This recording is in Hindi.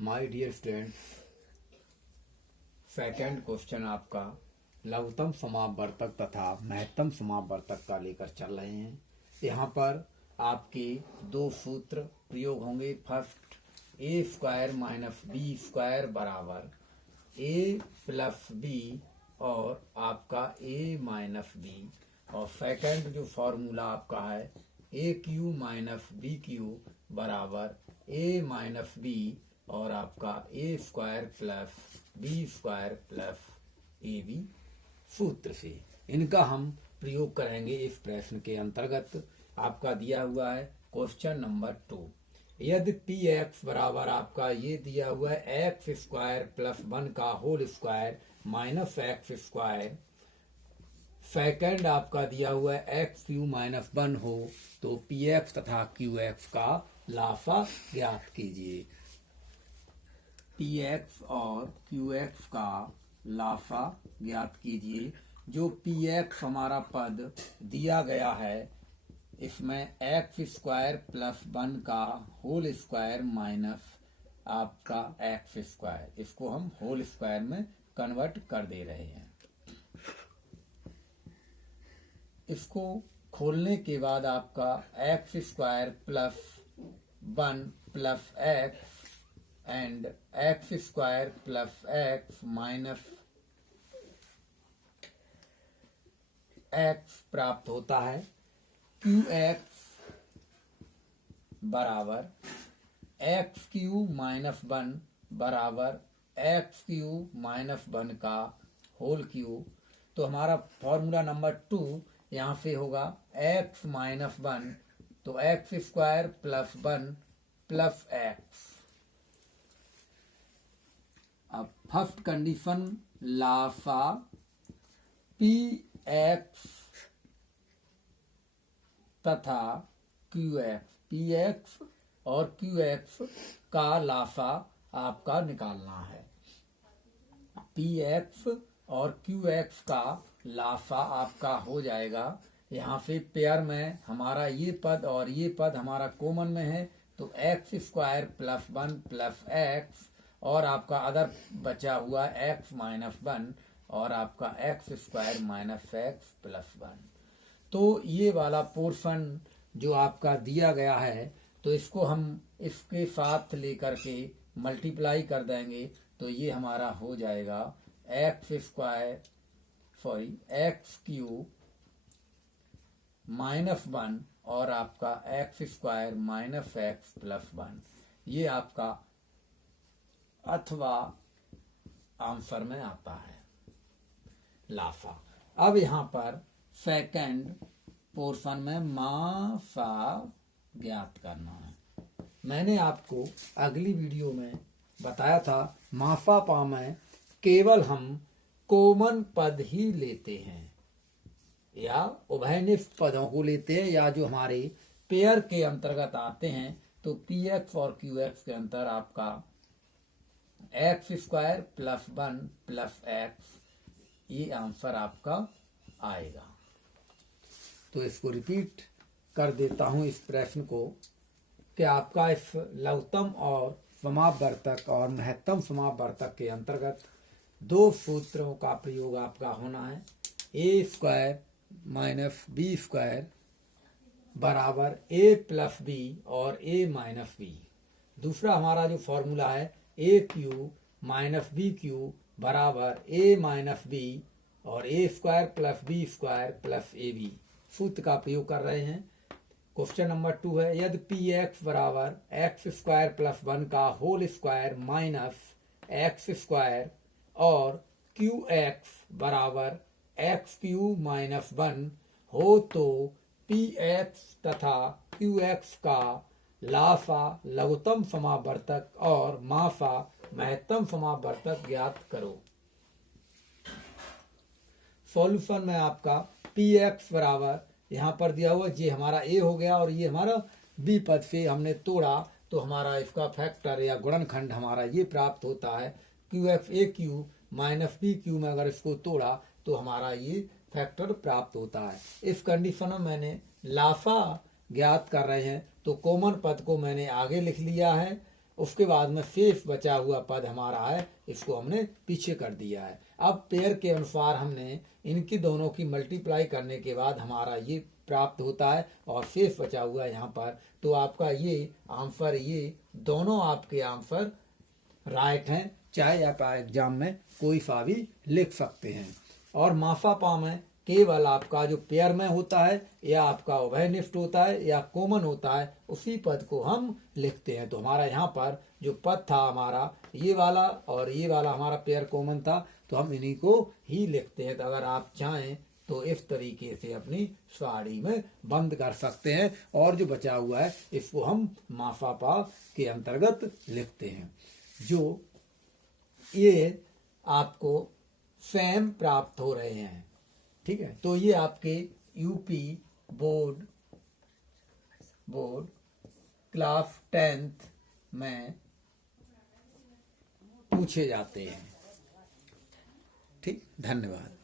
My dear students, second question आपका लघुत्तम समापवर्तक तथा महत्तम समापवर्तक का लेकर चल रहे हैं। यहाँ पर आपके दो सूत्र प्रयोग होंगे। First, a square minus b square बराबर ए प्लस बी और आपका ए माइनस बी, और सेकंड जो फॉर्मूला आपका है a cube minus b cube बराबर ए माइनस बी और आपका a square plus b square plus a b सूत्र से। इनका हम प्रयोग करेंगे इस प्रश्न के अंतर्गत। आपका दिया हुआ है क्वेश्चन नंबर 2। यदि पी एक्स बराबर आपका ये दिया हुआ है एक्स स्क्वायर प्लस 1 का whole square minus x square, second आपका दिया हुआ है एक्स क्यू माइनस 1 हो, तो पी एक्स तथा क्यू एक्स का लाफा ज्ञात कीजिए। पी एक्स और क्यू एक्स का लाफा ज्ञात कीजिए। जो पी एक्स हमारा पद दिया गया है इसमें एक्स स्क्वायर प्लस 1 का होल स्क्वायर माइनस आपका एक्स स्क्वायर, इसको हम होल स्क्वायर में कन्वर्ट कर दे रहे हैं। इसको खोलने के बाद आपका x square plus 1 plus x and x square plus x minus x प्राप्त होता है। क्यू एक्स बराबर एक्स क्यू माइनस 1 बराबर एक्स क्यू माइनस 1 का होल क्यू। तो हमारा फॉर्मूला नंबर 2 यहाँ से होगा एक्स माइनस 1, तो x square plus 1 plus x. अब फर्स्ट कंडीशन लाफा पी एक्स तथा क्यू एक्स, पी एक्स और क्यू एक्स का लाफा आपका निकालना है। पी एक्स और क्यू एक्स का लाफा आपका हो जाएगा। यहाँ से पेयर में हमारा ये पद और ये पद हमारा कॉमन में है, तो x square plus 1 plus x और आपका अदर बचा हुआ एक्स माइनस 1 और आपका x square minus x plus 1। तो ये वाला पोर्शन जो आपका दिया गया है तो इसको हम इसके साथ लेकर के मल्टीप्लाई कर देंगे, तो ये हमारा हो जाएगा एक्स क्यू माइनस 1 और आपका x square minus x plus 1। ये आपका अथवा आंसर में आता है लाफा। अब यहाँ पर सेकंड पोर्शन में माफा ज्ञात करना है। मैंने आपको अगली वीडियो में बताया था माफा पा में केवल हम कॉमन पद ही लेते हैं या उभयनिष्ठ पदों को लेते हैं, या जो हमारे पेयर के अंतर्गत आते हैं। तो पी एक्स और क्यू एक्स के अंतर आपका x square plus 1 plus x, ये आंसर आपका आएगा। तो इसको रिपीट कर देता हूं इस प्रश्न को कि आपका इस लघुत्तम और समापवर्तक और महत्तम समापवर्तक के अंतर्गत दो सूत्रों का प्रयोग आपका होना है। ए स्क्वायर माइनस बी स्क्वायर बराबर ए प्लस बी और ए माइनस बी। दूसरा हमारा जो फॉर्मूला है a cube minus b cube बराबर ए माइनस बी और a square plus b square plus a b सूत्र का प्रयोग कर रहे हैं। क्वेश्चन नंबर 2 है यदि पी एक्स बराबर एक्स स्क्वायर प्लस 1 का whole square minus x square और क्यू एक्स बराबर एक्स क्यू माइनस 1 हो, तो पी एक्स तथा क्यू एक्स का लाफा लघुत्तम समापवर्तक और माफा महत्तम समापवर्तक ज्ञात करो। सॉल्यूशन में आपका पी एक्स बराबर यहाँ पर दिया हुआ ये हमारा ए हो गया और ये हमारा बी पद से हमने तोड़ा, तो हमारा इसका फैक्टर या गुणनखंड हमारा ये प्राप्त होता है क्यू एक्स ए क्यू माइनस बी क्यू में अगर इसको तोड़ा तो हमारा ये फैक्टर प्राप्त होता है। इस कंडीशन में मैंने लाफा ज्ञात कर रहे हैं तो कॉमन पद को मैंने आगे लिख लिया है उसके बाद में शेष बचा हुआ पद हमारा है, इसको हमने पीछे कर दिया है। अब पेयर के अनुसार हमने इनकी दोनों की मल्टीप्लाई करने के बाद हमारा ये प्राप्त होता है और शेष बचा हुआ यहाँ पर। तो आपका ये आंसर, ये दोनों आपके आंसर राइट हैं, चाहे आप एग्जाम में कोई सा भी लिख सकते हैं। और माफापा में केवल आपका जो पेयर में होता है या आपका उभयनिष्ठ होता है या कॉमन होता है, उसी पद को हम लिखते हैं। तो हमारा यहाँ पर जो पद था हमारा ये वाला और ये वाला हमारा पेयर कॉमन था, तो हम इन्हीं को ही लिखते हैं। तो अगर आप चाहें तो इस तरीके से अपनी साड़ी में बंद कर सकते हैं और जो बचा हुआ है इसको हम माफापा के अंतर्गत लिखते हैं। जो ये आपको सेम प्राप्त हो रहे हैं, ठीक है। तो ये आपके यूपी बोर्ड क्लास 10th में पूछे जाते हैं। ठीक, धन्यवाद।